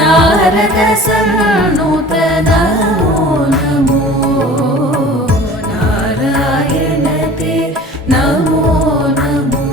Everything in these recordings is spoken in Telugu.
नारद सन्नुत नमो नमो नारायण ते नमो नमो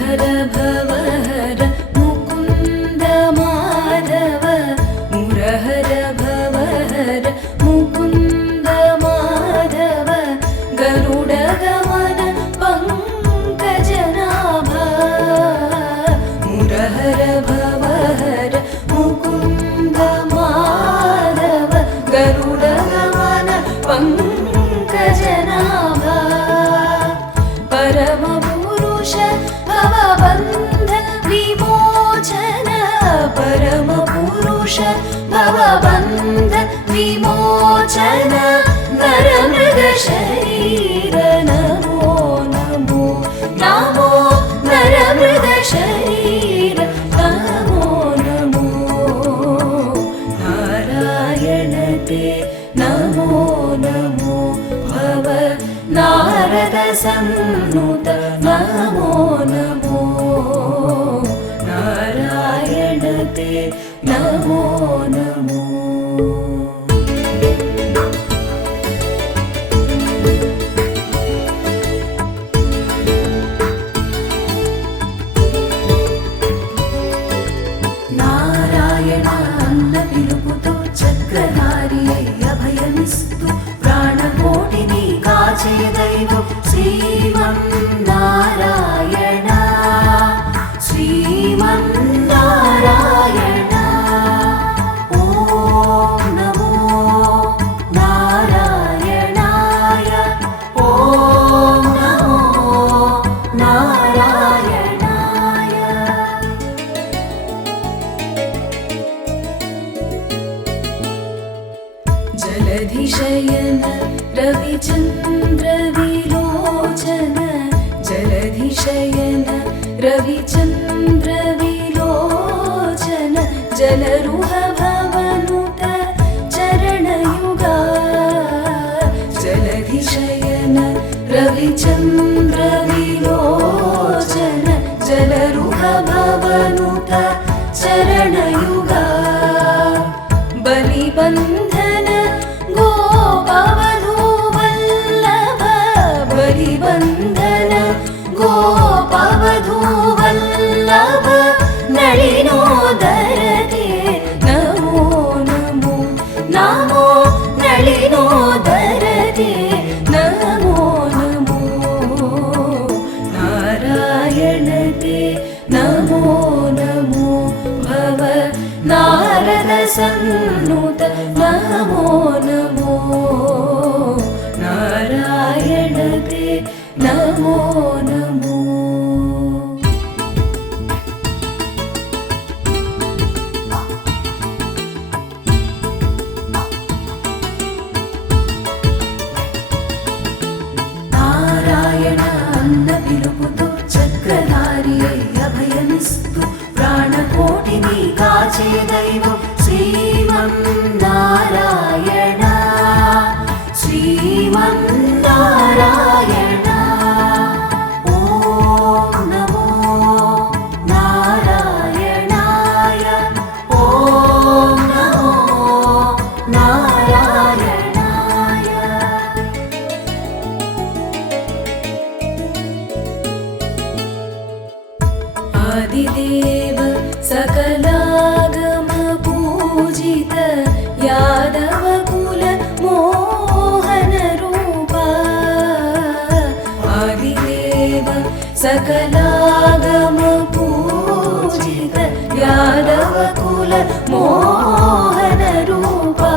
हर भवहर मुकुंद माधव मुरहर भवहर मुकुंद माधव गरुड़ गमन पंकजनाभा मुरहर भवहर मुकुंद माधव गरुड़ गमन पंकजनाभा परम पुरुष भवबन्ध विमोचन परम पुरुष भवबन्ध विमोचन नरमृग शरीर नमो नमो नमो नरमृग शरीर नमो नमो नारायण ते नमो नमो भव नारद सन्नुत नमो नमो नारायण ते नमो नमो नारायण अन्न पिलुपुतो चक्रधारी अभयमिस्तु प्राणकोटिनि काचे दैवं श्रीमन्नारायण श्रीमन्नारायण ॐ नमो नारायणाय ॐ नमो नारायणाय जलधिशयन रविचन्द्र विलोचन जलधिशयन रविचन्द्र विलोचन जलरुह भवनुत चरणयुगा जलधिशयन रविचन्द्र विलोचन जलरुह भवनुत चरणयुगा बलिबन्धन गोपवधूवल्लभ बलिबन्धन गोपवधूवल्लभ नलिनोदरते नमो नमो नमो नलिनोदरते नमो नमो नारायण ते नमो नमो भव नारद सन्नुत नमो नमो नारायण ते नमो नमो नारायण अन्न पिलुपुतो चक्रधारी अभयमिस्तु प्राणकोटिनि काचे दैवं श्रीमन्नारायण श्रीमन्नारायण ॐ नमो नारायणाय ॐ नमो नारायणाय आदिदेव सकलागम पूजित यादव कुल मोहन रूपा आदिदेव सकलागम पूजित यादवकुल मोहन रूपा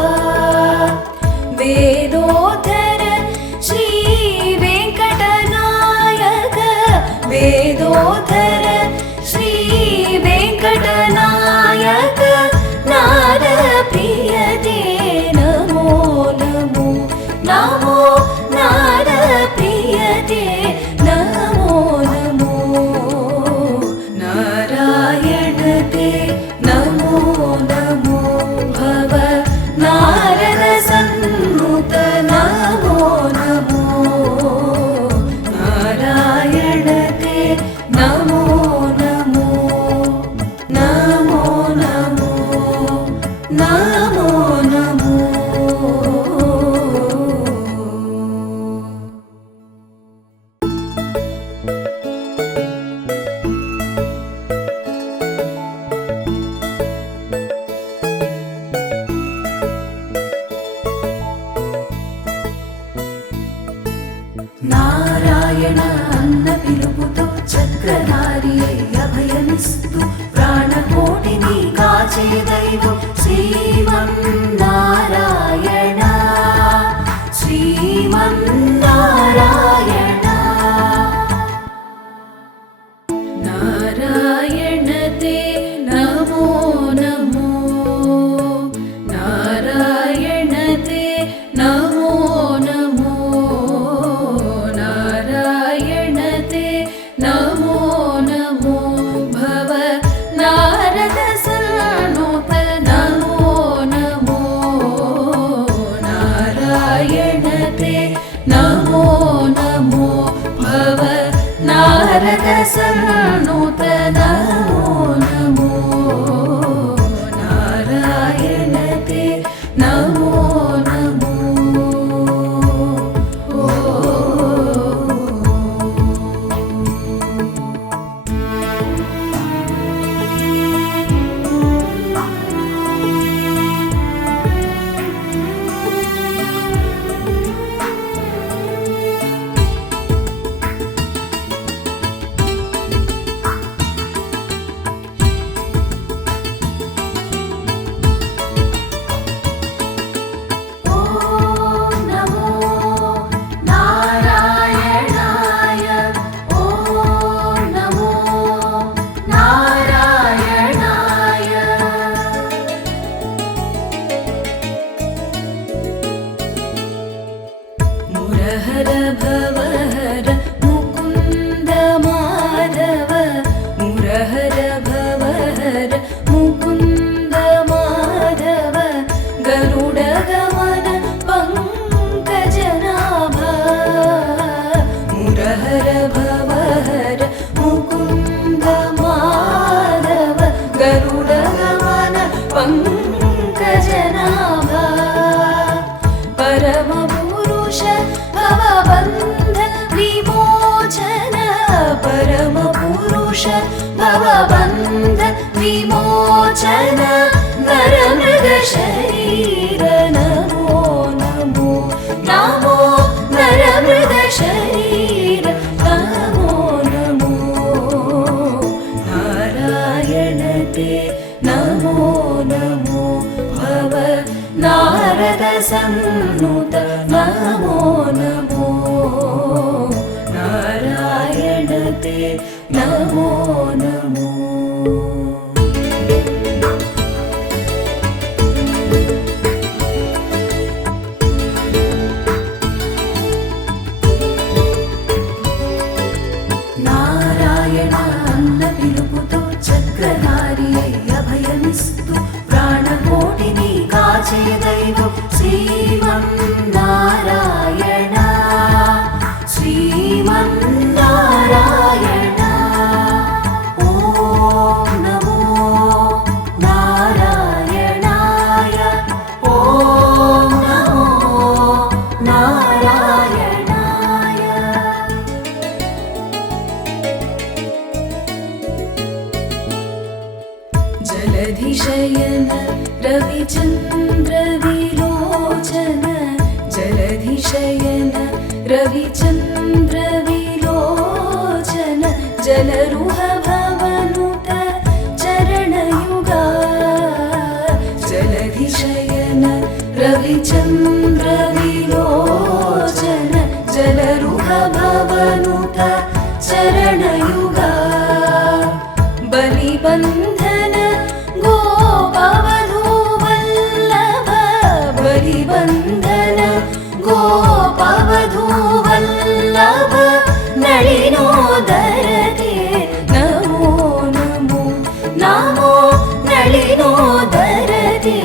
वेदोधर श्री वेंकटनायक वेदोधर श्री वेंकटनायक नाद प्रियते नमो नमो नमो नाद प्रियते नमो नमो नारायण ते नमो नमो भव नारद सन्नुत नमो नमो नारायण ते नमो नमो नमो नमो नमो नमो నారాయణ అన్న పిలుపుతో చక్రధారి అభయమిస్తూ ప్రాణకోటిని కాచే దైవం శ్రీమన్నారాయణ శ్రీమన్నారాయణ నారాయణ తే నమో నమో నారాయణ తే నమో నమో నారాయణ తే నమో నమో భవ నారద సన్నుత నమో నమో నారాయణ తే నమో నమో భవ నారద సన్నుత నమో నమో నారాయణ తే నమో నమో ఓం నమో నారాయణాయ ఓం నమో నారాయణాయ మురహర భవహర ముకుంద మాధవ మురహర భవహర ముకుంద మాధవ గరుడ గమన పంకజనాభ మురహర భవహర ముకుంద మాధవ గరుడ గమన పంకజనాభ పరమ పురుష భవబంధ విమోచన పరమ పురుష భవబంధ విమోచన నరమృగ శరీర నమో నమో నమో నరమృగ శరీర నమో నమో నారాయణ తే నమో నమో భవ నారద సన్నుత నమో నమో నారాయణ తే నమో నమో నారాయణ అన్న పిలుపుతో చక్రధారి అభయమిస్తూ ప్రాణకోటిని కాచే దైవం శ్రీమన్నారాయణ శ్రీమన్నారాయణ ఓం నమో నారాయణాయ ఓం నమో నారాయణాయ जलधिशयन रविचन्द्र विलोचन जलधिशयन रविचन्द्र विलोचन जलरुह भवनुत चरणयुग रविचन्द्रविलोचन जलरुह भवनुत चरणयुगा बलिबन्धन गोपवधूवल्लभ बलिबन्धन गोपवधूवल्लभ नलिनोदरते नमो नमो नमो नलिनोदरते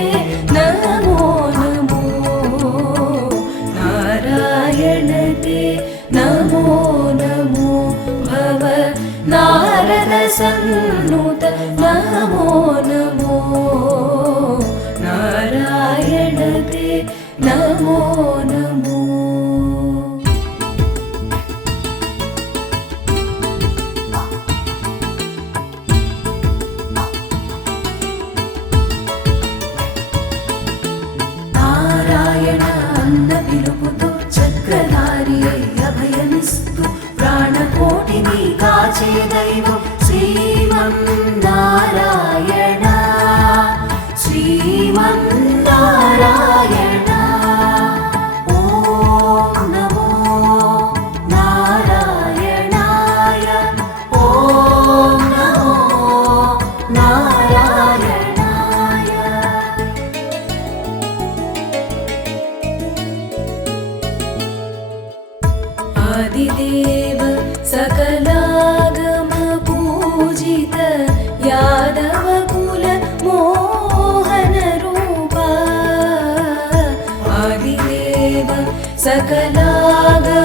नमो नमो नारायणते नमो नमो भव नारद सन्नुत नमो नमो नारायणते नमो नमो నారాయణ అన్న పిలుపుతో చక్రధారి అభయమిస్తూ ప్రాణకోటిని కాచే దైవం శ్రీమన్నారాయణ శ్రీమన్నారాయణ ఓం నమో నారాయణాయ ఓం నమో నారాయణాయ आदिदेव सकलागम पूजित यादव कुल मोहन रूपा आदिदेव सकलागम